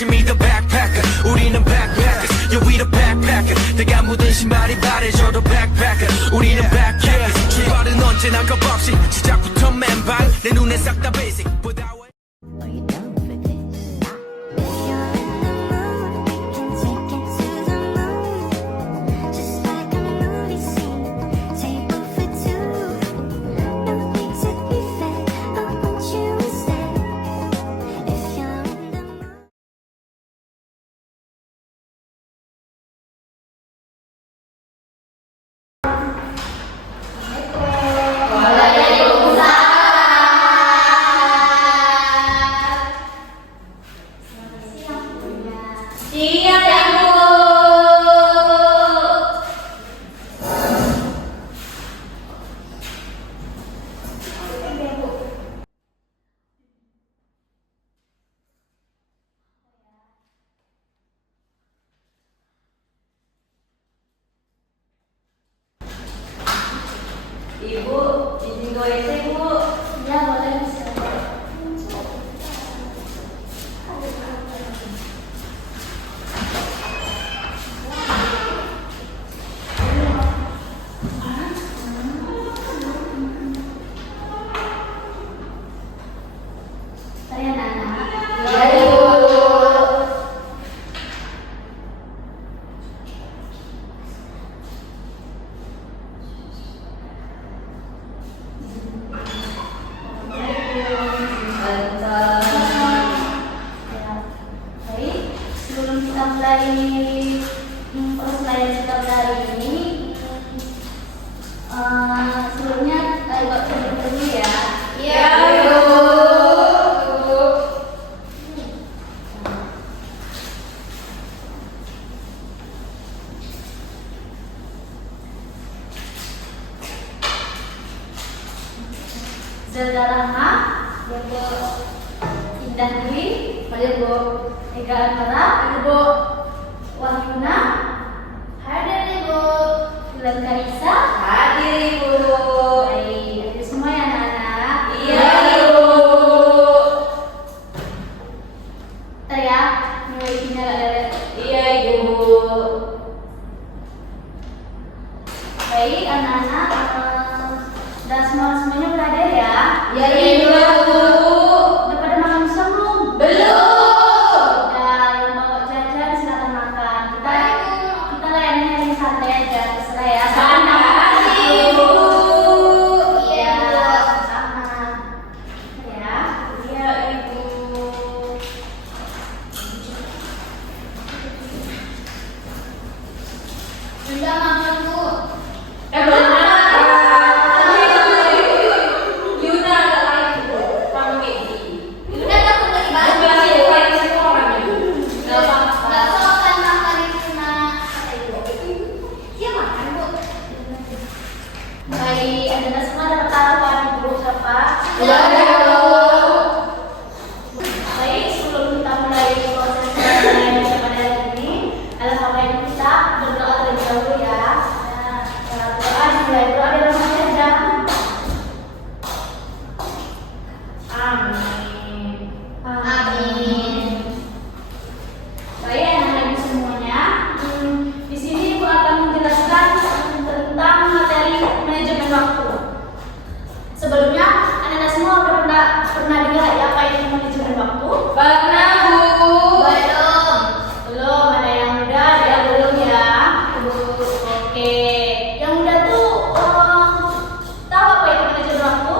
Jimmy the backpacker 우리는 backpackers Yeah we the backpacker 내가 묻은 신발이 바래져도 backpacker 우리는 backpackers 출발은 언제나 겁없이 시작부터 맨발 내 눈에 싹 다 basic Ibu, izin WC, Bu. Ya, boleh bisa. Saya Nana. Ya, Ibu. Baik, sebelum kita mulai perselaian kita hari ini, sebelumnya buat dulu ya. Iya, Ibu. Zelda Rahma, Ibu Indah Dwi, Ibu Ega Antara, Ibu Wahyuna, hadir Ibu Bulan Kaisa, Hadir, Ibu. baik, hadir semua ya anak-anak. Iya, Ibu. Ntar ya, mulai isinya gak ada. Iya, Ibu. Baik anak-anak, dan semuanya udah hadir ya. Iya, Ibu. Udah pada makan siang belum? Belum. Udah, yang bawa jajan silakan makan. Kita layannya yang santai aja, terserah ya. Santai, Ibu. Iya, sama. Ya. Iya, Ibu. Sudah makan Bu. Belum. Yuna ada lain, Bu. Kamu ini. Udah takut lagi Bukan banget. Ibu, lain sekolah, Ibu. Nggak apa-apa. Nggak sopan makan di sana. Kata Ibu. Iya makan Bu. Baik, ada semua ada ketahuan Ibu siapa? Udah ada, Bu. Baik, sebelum kita mulai proses pertanyaan pada hari ini, alangkah baiknya kita berdoa terlebih dahulu ya. Doa dimulai doa dalam saja. Amin. Amin. Baik, anak-anak ibu semuanya. Di sini Ibu akan menjelaskan tentang materi manajemen waktu. Sebelumnya, anak-anak semua udah pernah dengar ya apa itu manajemen waktu? Pernah, Bu. Belum. Belum, ada yang udah, ada yang belum ya. Oke. Yang udah tuh tahu apa itu manajemen waktu?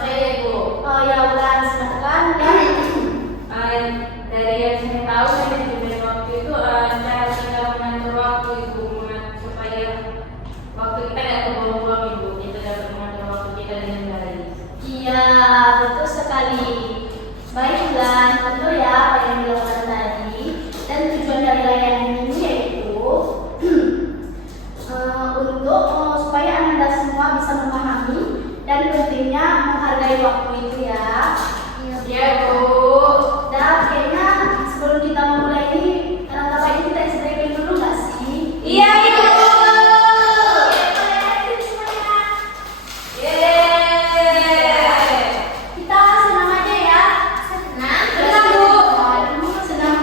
Saya, Ibu. Oh ya, udah silakan ya. Dari yang saya tahu, manajemen waktu itu cara kita mengatur waktu, Ibu, supaya waktu kita nggak terbuang-buang, Ibu. Kita dapat mengatur waktu kita dengan baik. Iya, betul sekali. Baiklah, tentu ya apa yang dilakukan tadi. Dan tujuan dari layanan ini yaitu untuk supaya Anda semua bisa memahami dan pentingnya menghargai waktu itu ya. Iya, Bu. Dan kayaknya sebelum kita memulai ini, alangkah baiknya kita isi breaking dulu nggak sih? Iya, Ibu. Kita senang aja ya. Senang. Senang, Bu. Senang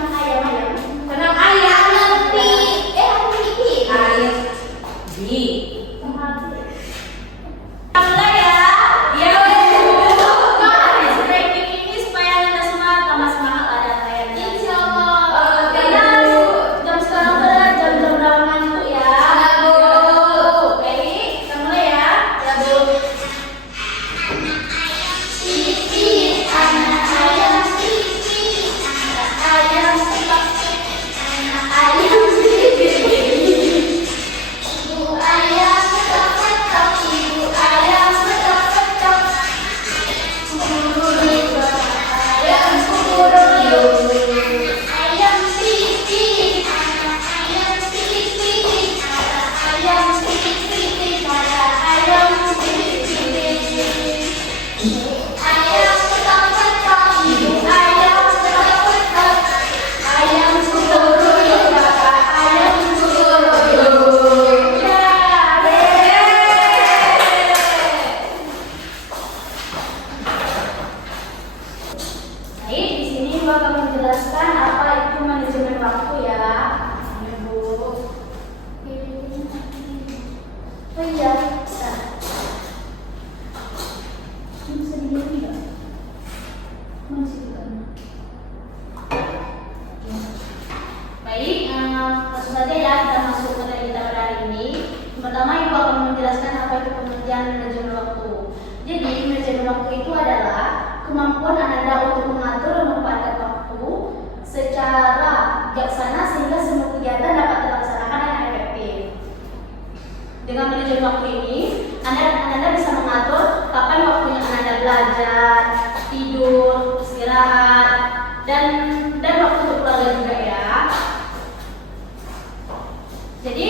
tidak? Masih tidak. Baik, langsung saja ya kita masuk ke materi kita pada hari ini. Yang pertama, Ibu akan menjelaskan apa itu pengertian manajemen waktu. Jadi, manajemen waktu itu adalah kemampuan Anda untuk mengatur dan memanfaatkan waktu secara bijaksana sehingga semua kegiatan dapat terlaksanakan dengan efektif. Dengan manajemen waktu ini, Anda bisa mengatur kapan waktunya Anda belajar, tidur, istirahat, dan waktu untuk keluarga juga ya. Jadi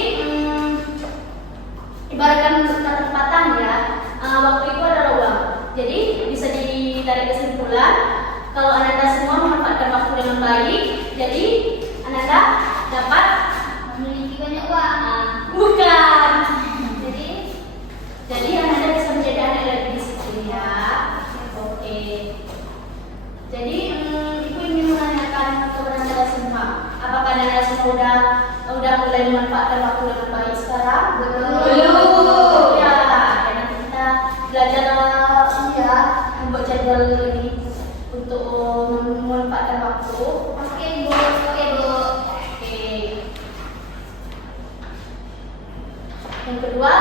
ibaratkan ketepatan ya, waktu itu adalah uang. Jadi bisa ditarik kesimpulan kalau Anda semua memanfaatkan waktu dengan baik, jadi Anda dapat Memiliki banyak uang. bukan. Jadi Anda bisa menjadi anak yang lebih disiplin ya. Oke. Jadi Ibu ingin menanyakan kepada Anda semua, apakah Anda semua udah mulai memanfaatkan waktu dengan baik sekarang? Belum. Ya, dan nanti kita belajar ya membuat jadwal ini untuk memanfaatkan waktu. Oke, Bu. Oke, Bu. Oke. Yang kedua,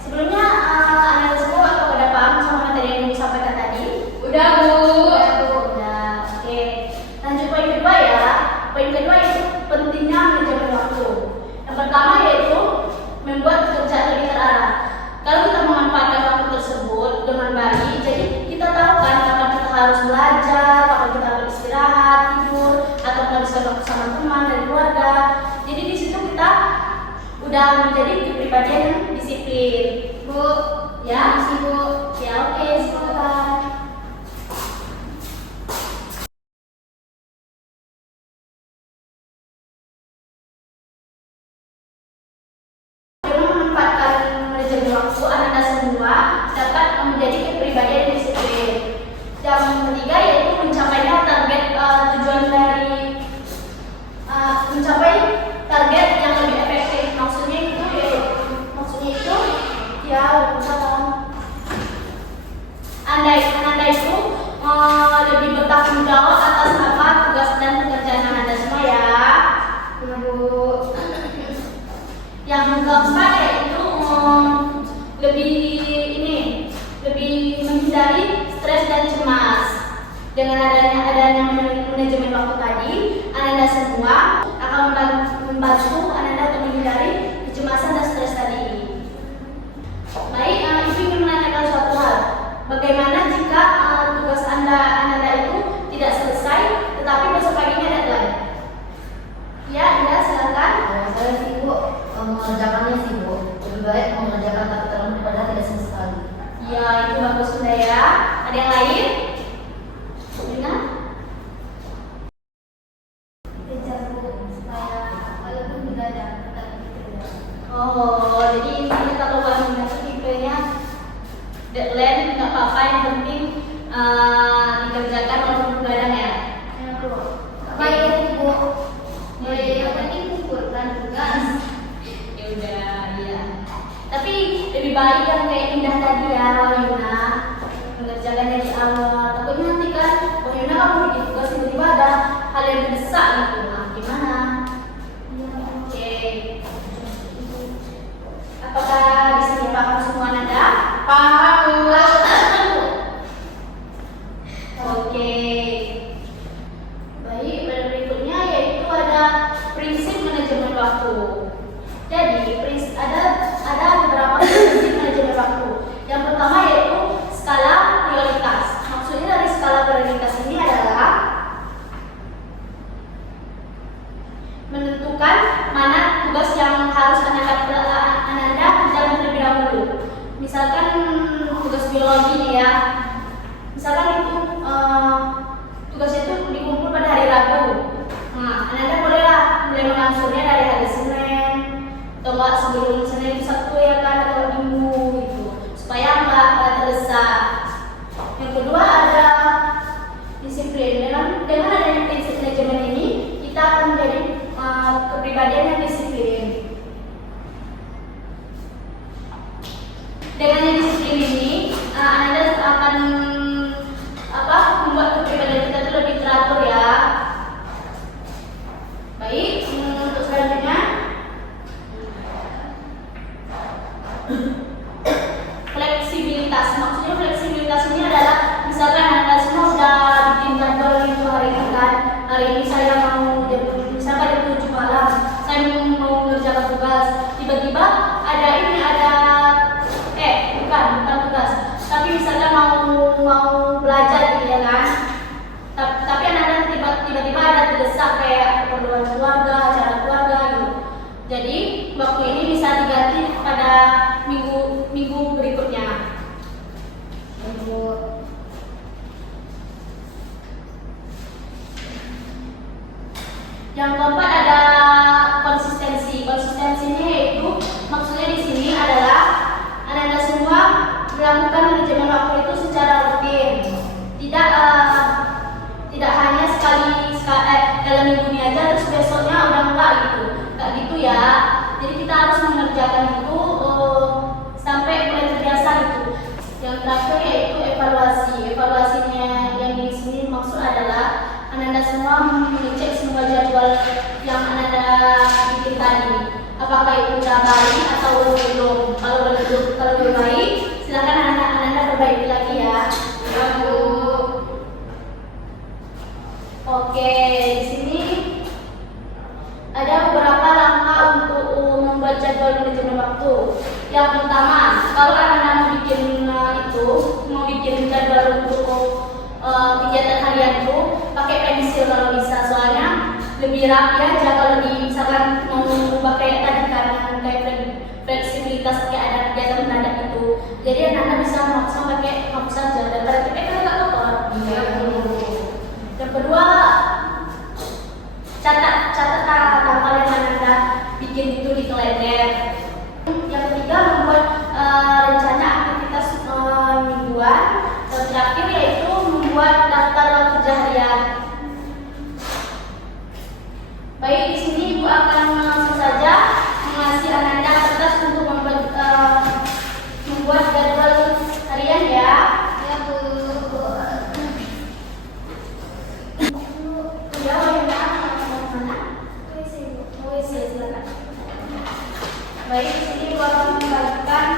sebelumnya Anda semua atau udah paham sama materi yang Ibu sampaikan tadi? Udah, Bu. Udah. Oke. Lanjut poin kedua ya. Poin kedua itu pentingnya manajemen waktu. Yang pertama yaitu membuat pekerjaan lebih terarah. Kalau kita memanfaatkan waktu tersebut dengan baik, jadi kita tahu kan kapan kita harus belajar, kapan kita harus istirahat, tidur, atau menghabiskan waktu sama teman dan keluarga. Jadi di situ kita udah menjadi kepribadian yang disiplin. Bu. Ya, Makasih, Bu. ya oke, silakan. Dengan memanfaatkan manajemen waktu, Anda semua dapat menjadi kepribadian yang disiplin. Yang ketiga yaitu mencapainya target tujuan dari mencapai target yang lebih efektif. Maksudnya itu ya misalkan Anda itu lebih bertanggung jawab atas apa tugas dan pekerjaan Anda semua ya. Ya, Bu. Yang keempat yaitu lebih menghindari stres dan cemas. Dengan adanya manajemen waktu tadi, Anda semua akan membantu Anda untuk menghindari kecemasan dan stres tadi. Baik, Ibu ingin menanyakan suatu hal. Bagaimana jika tugas Anda itu tidak selesai, tetapi besok paginya deadline? Ya, Anda silakan. Saya sih Bu, mengerjakannya sih Bu. Lebih baik mengerjakan tapi terlalu daripada tidak sama sekali. Ya, itu bagus sudah ya. Ada yang lain? Dengan? Kejar, Bu. Supaya walaupun tidak ada tetap bekerja. Oh, jadi intinya kalau Anda tipenya deadline nggak apa-apa, yang penting dikerjakan walaupun begadang ya. Ya, Bu. Baik, Bu. Yang penting kumpulkan tugas. Ya udah, iya. Tapi lebih baik yang kayak Indah tadi ya, Wahyuna, mengerjakannya di awal. Takutnya nanti kan Wahyuna kamu bikin tugas tiba-tiba ada hal yang mendesak gitu. Nah, gimana? Oke. Apakah di sini paham semua Nanda? Paham, Bu. Oke. Baik, pada berikutnya yaitu ada prinsip manajemen waktu. Jadi, ada beberapa prinsip manajemen waktu. Yang pertama yaitu skala prioritas. Maksudnya dari skala prioritas ini adalah menentukan mana tugas yang harus Anda kerjakan terlebih dahulu. Misalkan tugas biologi nih ya. Misalkan itu tugasnya itu dikumpul pada hari Rabu. Nah, Anda bolehlah mulai mengaturnya dari hari Senin atau enggak sebelum Senin itu Sabtu ya kan, atau Minggu gitu, supaya enggak terdesak. Yang kedua ada disiplin. Dengan adanya prinsip manajemen ini, kita akan menjadi kepribadian yang disiplin. Dengan disiplin ini, Anda akan fleksibilitas. Maksudnya fleksibilitas ini adalah misalkan Anda semua sudah bikin jadwal itu hari ini kan. Hari ini saya mau misalkan jam 7 malam, saya mau mengerjakan tugas. Tiba-tiba ada bukan tugas. Tapi misalkan mau belajar gitu ya kan. Tapi anak-anak tiba-tiba ada terdesak kayak keperluan keluarga, acara keluarga gitu. Jadi waktu ini bisa diganti pada minggu berikutnya. Yang keempat ada konsistensi. Konsistensinya yaitu maksudnya di sini adalah anak-anak semua melakukan manajemen waktu itu secara rutin. Tidak hanya sekali dalam minggu ini aja terus besoknya udah enggak gitu. Enggak gitu ya. Jadi kita harus mengerjakan itu sampai mulai terbiasa gitu. Yang terakhir yaitu evaluasi. Evaluasinya yang di sini maksud adalah anak-anak semua mengecek semua jadwal yang anak-anak bikin tadi. Apakah itu sudah baik atau belum? Kalau belum baik, silakan anak-anak perbaiki lagi ya. Oke, di sini ada beberapa langkah untuk membuat jadwal manajemen waktu. Yang pertama, kalau anak-anak mau bikin jadwal untuk kegiatan harian itu pakai pensil kalau bisa, soalnya lebih rapi aja kalau misalkan mau pakai tadi kan kayak fleksibilitas kayak ada kegiatan mendadak itu. Jadi anak-anak bisa langsung pakai hapus saja daripada kalau nggak kotor. Yang kedua, catat hafal yang Anda bikin itu di kalender. Yang ketiga, membuat rencana aktivitas mingguan. Yang terakhir yaitu membuat daftar kerja harian. Baik, di sini Ibu akan langsung saja mengasih Anda kertas untuk membuat jadwal harian ya. Baik, di sini Ibu akan membagikan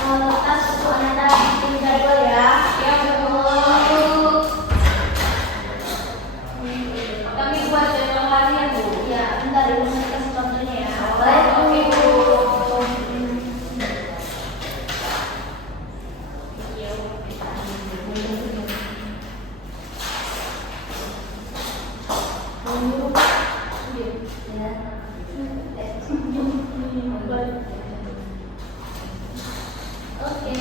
kertas untuk Anda bikin jadwal ya. Ya, betul. Kami buat jadwal harian Bu. Ya, bentar Ibu saya kasih contohnya ya. Oke Bu. Oke.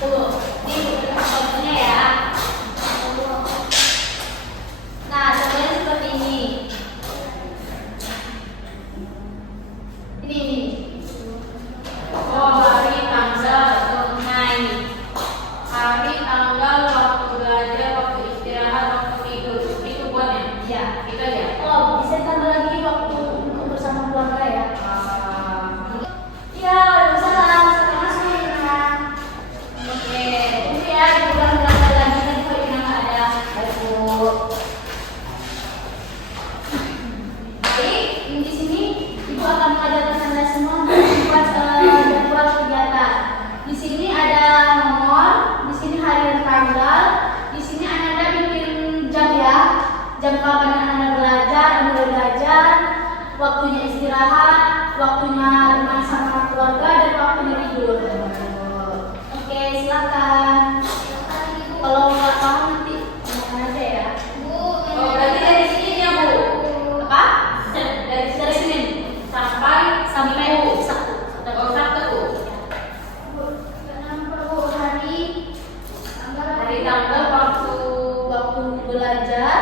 Tunggu. Ini contohnya ya. Nah, contohnya seperti ini. Ini. Oh, hari tanggal. Nah, ini. Hari tanggal, waktu belajar, waktu istirahat, waktu tidur. Itu buatnya. Ya, itu aja. Oh, bisa tambah lagi waktu untuk bersama keluarga ya. Ya, Waalaikumsalam. Masuk ya. Oke, itu ya diulang-ulang lagi nanti kalau ini nggak ada. Baik, di sini Ibu akan mengajarkan Anda semua membuat jadwal kegiatan. Di sini ada nomor, di sini hari dan tanggal, di sini Anda bikin jam ya, jam kapan Anda belajar, waktunya istirahat, waktunya bermain sama keluarga, dan waktunya tidur. Oke, silakan. Kalau nggak tahu nanti tanyakan aja ya. Oh, berarti dari sini ya Bu? Apa? Dari Senin sampai Sabtu. Oh, Sabtu. Hari tanggal, waktu belajar,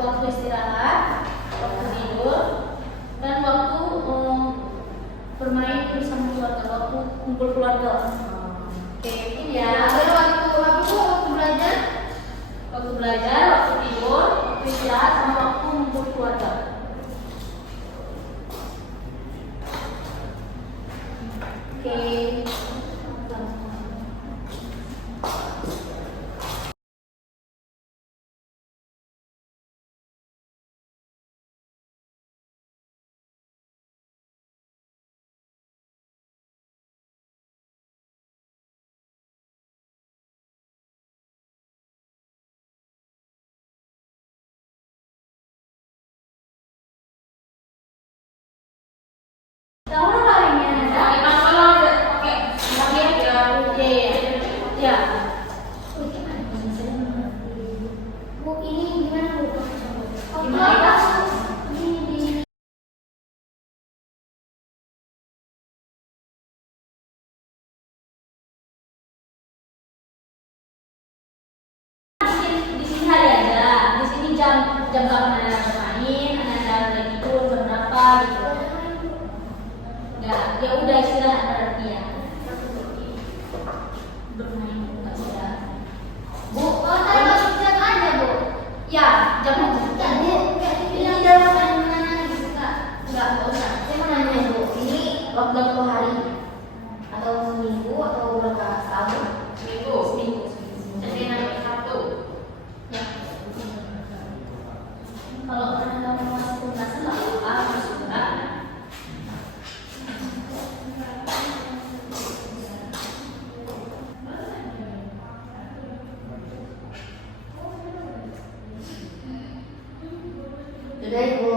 waktu istirahat, waktu tidur, dan waktu bermain bersama keluarga, waktu kumpul keluarga. Oke, ini ya. Waktu belajar, waktu tidur, waktu istirahat, sama waktu kumpul keluarga. Oke. Ya. Bu, ini gimana Bu? Gimana? Ini Di sini hari ada, di sini jam kapan anak bermain, anak lagi tidur jam berapa gitu. Enggak, ya udah istirahat berarti ya. Bermain enggak istirahat. Bu, tadi masuk jam aja Bu. Ya, jam aja. Enggak, Bu. Ini dalam mana gitu Kak? Enggak usah. Saya mau nanya Bu, ini waktu hari atau seminggu atau berapa tahun? Seminggu. Senin sampai Sabtu. Ya. Kalau anda mau masuk tunasan nggak apa-apa, masuk enggak. Sudah Ibu.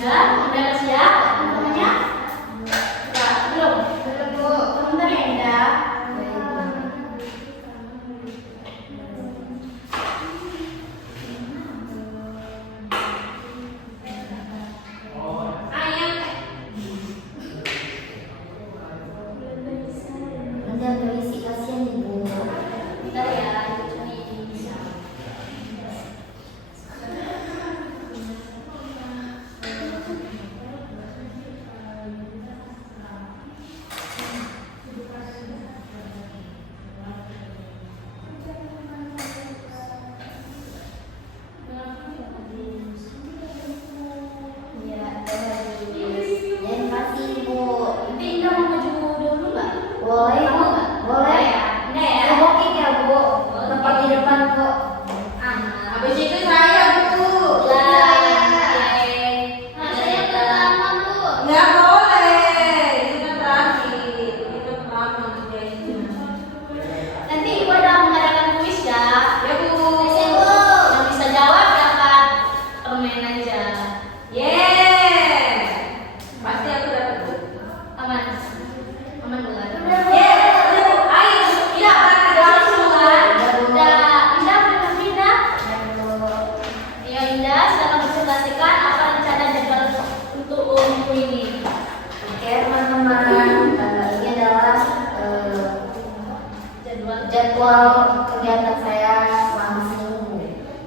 Udah siap namanya? Enggak, belum. Sudah Bu. Sebentar ya, Indah. Nanti ada isi kasihan Ibu. Bentar ya, Ibu cari bisa. Ya, terima kasih Ibu. Nanti Indah mau maju dulu nggak? Boleh Bu, boleh. Enggak ya? Saya booking ya Bu. Tempat di depan kok. Habis itu saya Bu. Saya pertama Bu. Nggak boleh. Itu kan terakhir. Itu pertama kerjain. Nanti Ibu ada mengadakan kuis ya. Ya Bu. Yang bisa jawab dapat permen aja. Yeay. Pasti aku dapat Bu. Aman. Aman bukan? Yeay. Udah Bu. Ayo. Iya, Kita langsung kan. Indah benar Indah. Ya Indah, silakan presentasikan apa rencana jadwal untuk minggu ini. Oke teman-teman, ini adalah jadwal kegiatan saya selama seminggu.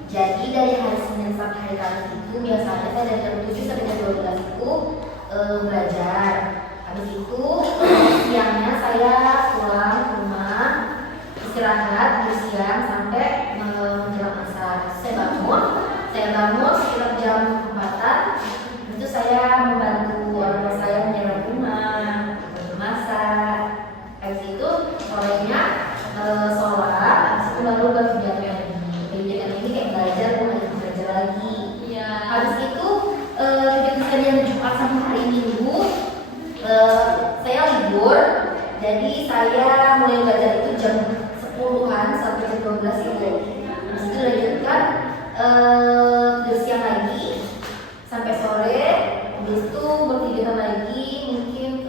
Jadi dari hari Senin sampai hari Kamis itu biasanya saya dari jam 7 sampai jam 12 itu belajar. Habis itu siangnya saya pulang ke rumah, istirahat dari siang sampai menjelang asar. Saya bangun sekitar jam 4-an. Itu saya membantu orang tua saya menjaga rumah, memasak. Habis itu sorenya sholat, habis itu baru berkegiatan lagi. Kegiatan ini kayak belajar, kemudian belajar lagi. Iya. Habis itu kegiatan yang Jumat sampai hari Minggu saya libur. Jadi saya mulai belajar itu jam 10-an sampai jam 12 itu. Habis itu lanjutkan dari siang lagi sampai sore. Habis itu berkegiatan lagi, mungkin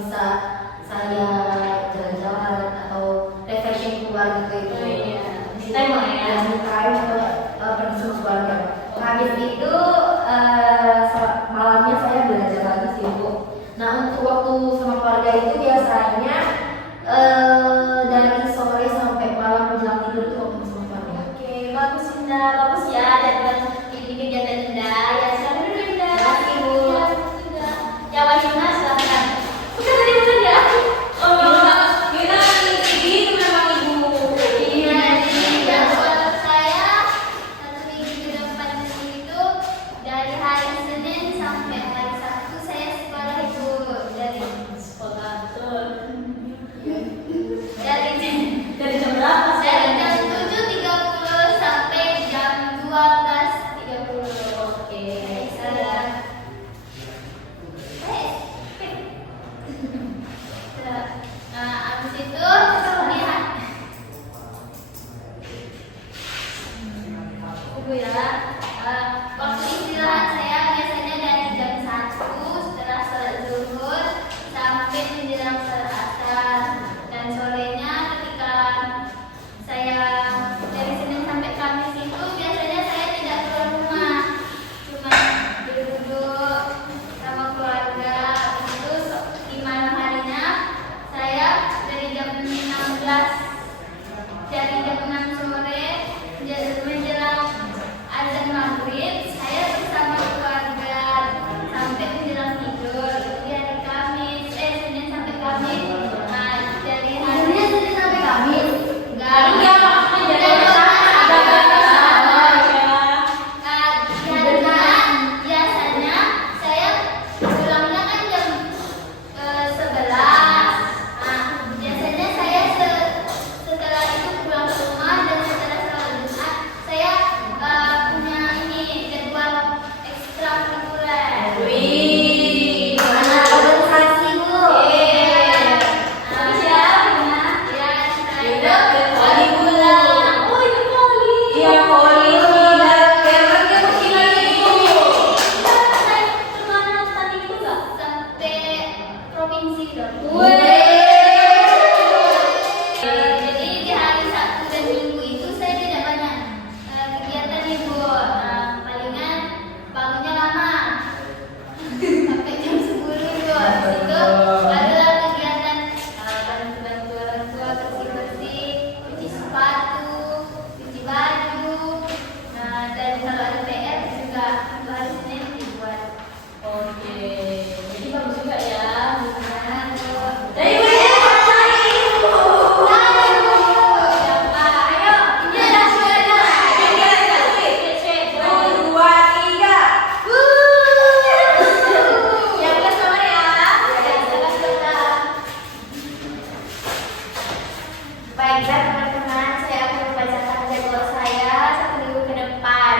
bisa saya jalan-jalan atau refreshing keluar gitu itu. Iya. Me time lah ya. Time atau pergi sama keluarga. Habis itu malamnya saya belajar lagi sih Bu. Nah untuk waktu sama keluarga itu biasanya dari sore sampai malam menjelang tidur itu waktu sama keluarga. Oke, bagus Indah, bagus ya jadwal ini kegiatan Indah. Ya silakan dulu Indah. Terima kasih, Bu. Ya, Indah. Ya Wahina silakan. Bukan tadi bukan ya? Kita gitu memang Ibu. Iya. Jadwal saya 1 minggu ke depan itu dari hari Senin sampai hari Sabtu saya sekolah Ibu. Dari Sekolah betul. dari Dari jam berapa? dari jam 7.30 sampai jam 12.30. Oke. Saya habis itu lihat Ibu ya. waktu istirahat saya biasanya dari jam 1 setelah sholat zuhur sampai menjelang sholat asar, dan sorenya Baiklah teman-teman, saya akan membacakan jadwal saya 1 minggu ke depan.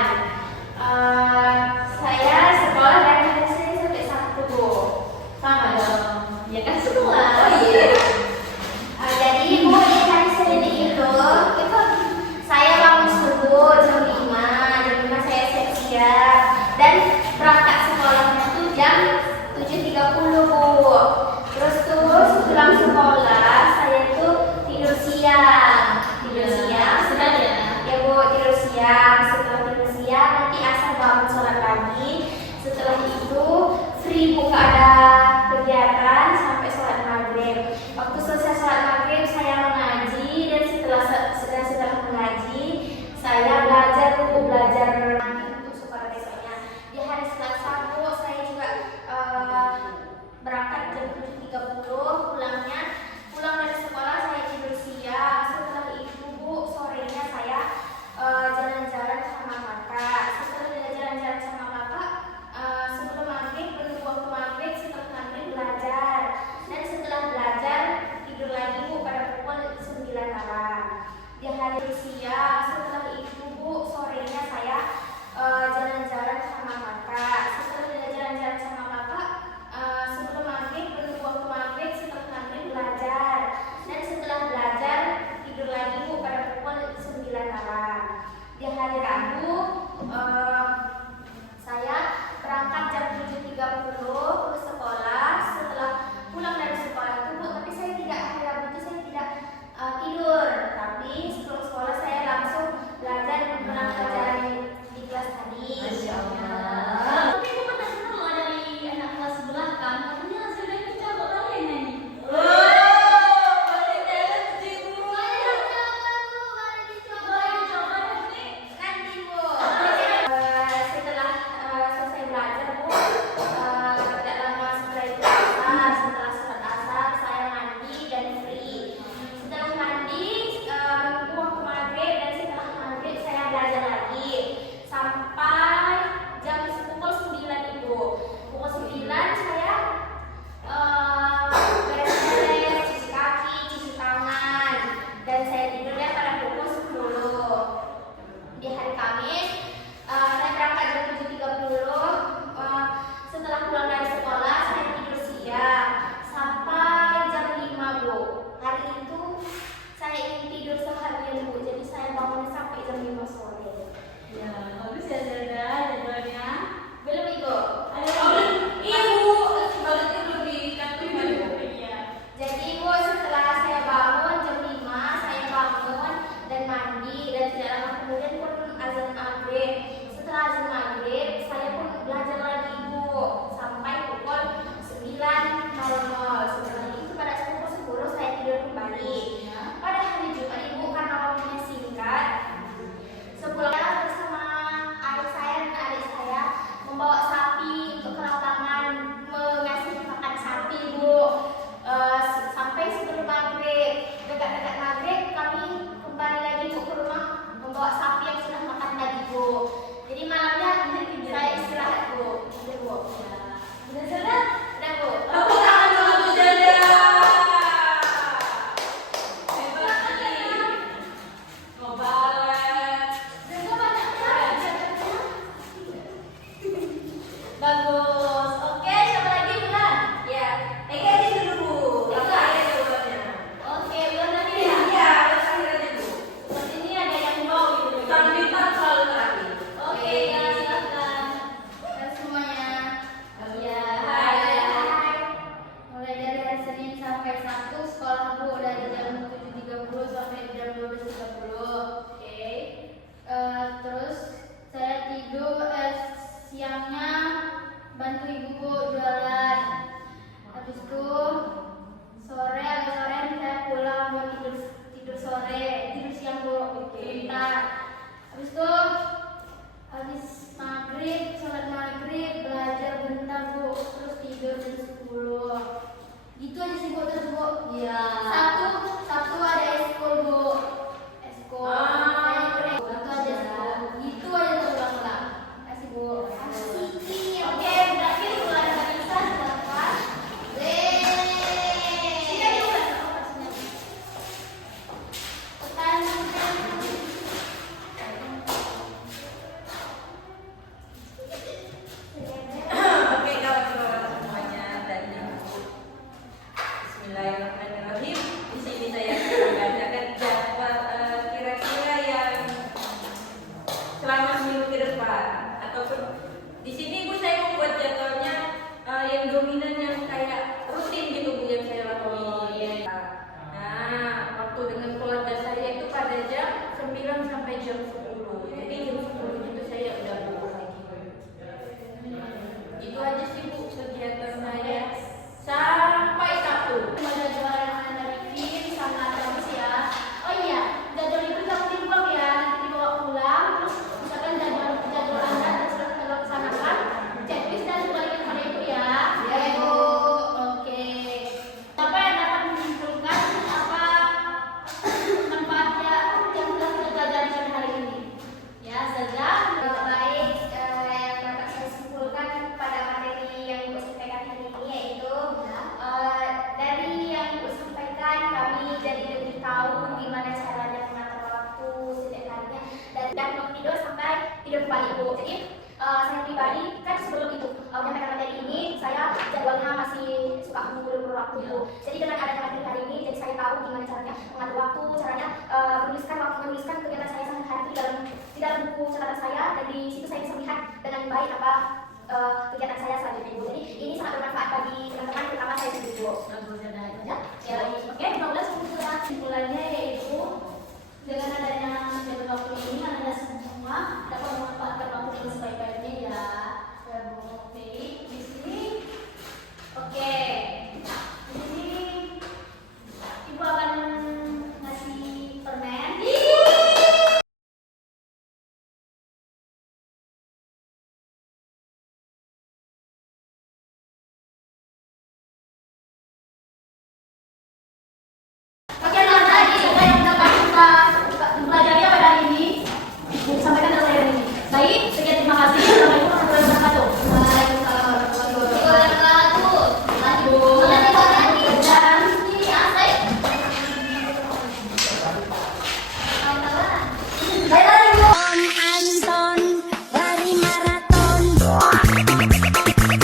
Saya sekolah dari hari Senin sampai Sabtu, Bu. Sama dong. Ya kan sekolah. Oh iya. Jadi Bu, di hari Senin itu saya bangun subuh jam 5 saya siap-siap dan berangkat sekolahnya tuh jam 7.30, Bu. Terus pulang sekolah saya tuh tidur siang. Sudah ya. Ya Bu, tidur siang. Setelah tidur siang nanti asar bangun sholat pagi. Setelah itu free Bu, gak ada kegiatan sampai sholat maghrib. Waktu selesai sholat maghrib saya mengaji dan setelah mengaji saya belajar untuk sekolah besoknya. Di hari Selasa Bu, saya juga berangkat jam 7.30, pulang dari sekolah saya tidur siang. Setelah itu Bu, sorenya saya jalan-jalan sama kakak. Setelah jalan-jalan sama kakak, sebelum maghrib menunggu waktu maghrib, setelah maghrib belajar dan setelah belajar tidur lagi Bu pada pukul 9 malam. Di hari siang, setelah itu Bu, sorenya saya jalan-jalan sama kakak. Setelah jalan-jalan sama kakak, sebelum maghrib menunggu waktu maghrib, setelah maghrib belajar dan setelah belajar tidur lagi Bu pada pukul 9 malam. Di hari Rabu saya berangkat jam 7.30 ke sekolah. Setelah pulang dari sekolah itu Bu, tapi saya tidak hari Rabu itu saya tidak tidur, tapi sebelum sekolah saya langsung belajar mengenal pelajaran di kelas tadi. Masya Allah. Tapi aku pernah dengar loh dari anak kelas sebelah kan, katanya hasilnya itu jago kali nyanyi. Nanti Bu, setelah selesai belajar Bu, tidak lama setelah itu setelah sholat asar saya mandi dan free. Setelah mandi menunggu waktu maghrib dan setelah maghrib saya belajar lagi sampai jam pukul 9 Ibu. Pukul 9 saya beres-beres, cuci kaki, cuci tangan dan saya tidurnya pada pukul 10. Di hari Kamis saya berangkat jam 7.30. Setelah pulang dari sekolah saya tidur siang sampai jam 5 Bu. Hari itu saya ingin tidur seharian Bu, jadi saya bangun sampai jam 5 sore. Ya, bagus ya Zada jadwalnya. Belum Ibu? Ibu, baru tidur di kartu ibu. Iya. Jadi Bu, setelah saya bangun jam 5 saya bangun dan mandi dan tidak lama kemudian pun azan maghrib. Setelah azan maghrib saya pun belajar lagi Bu sampai pukul 9.00. Setelah itu pada pukul 10 saya tidur kembali. Pada hari Jumat Ibu, karena waktunya singkat, sepulang bersama ayah saya waktu dengan keluarga saya itu pada jam 9 sampai jam 10. Jadi jam 10 itu saya udah pulang lagi. Itu aja sih Bu kegiatan saya sampai Sabtu. Ada juara dari Vin sama Travis ya. Oh iya, jadwal itu jangan dibuang ya, nanti dibawa pulang. Terus misalkan jadwal Anda sudah terlaksanakan, checklist dan kembalikan pada Ibu ya. Ya, Ibu. Oke. Apa yang dapat menyimpulkan apa manfaatnya yang telah kita pelajari pada hari ini? Ya, saja. Baik, yang dapat saya simpulkan pada materi yang Ibu sampaikan hari ini yaitu dari yang Ibu sampaikan kami jadi lebih tahu gimana caranya mengatur waktu setiap harinya dan mau tidur sampai tidur kembali Ibu. Jadi saya pribadi kan sebelum itu menyampaikan materi ini saya jadwalnya masih suka mengulur waktu Ibu. Jadi dengan adanya materi hari ini jadi saya tahu gimana caranya mengatur waktu, caranya menuliskan kegiatan saya sehari-hari di dalam buku catatan saya dan di situ saya bisa melihat dengan baik apa kegiatan saya selanjutnya Ibu. Jadi ini sangat bermanfaat bagi teman-teman terutama saya sendiri Ibu. Bagus, ada aja. Ya, oke.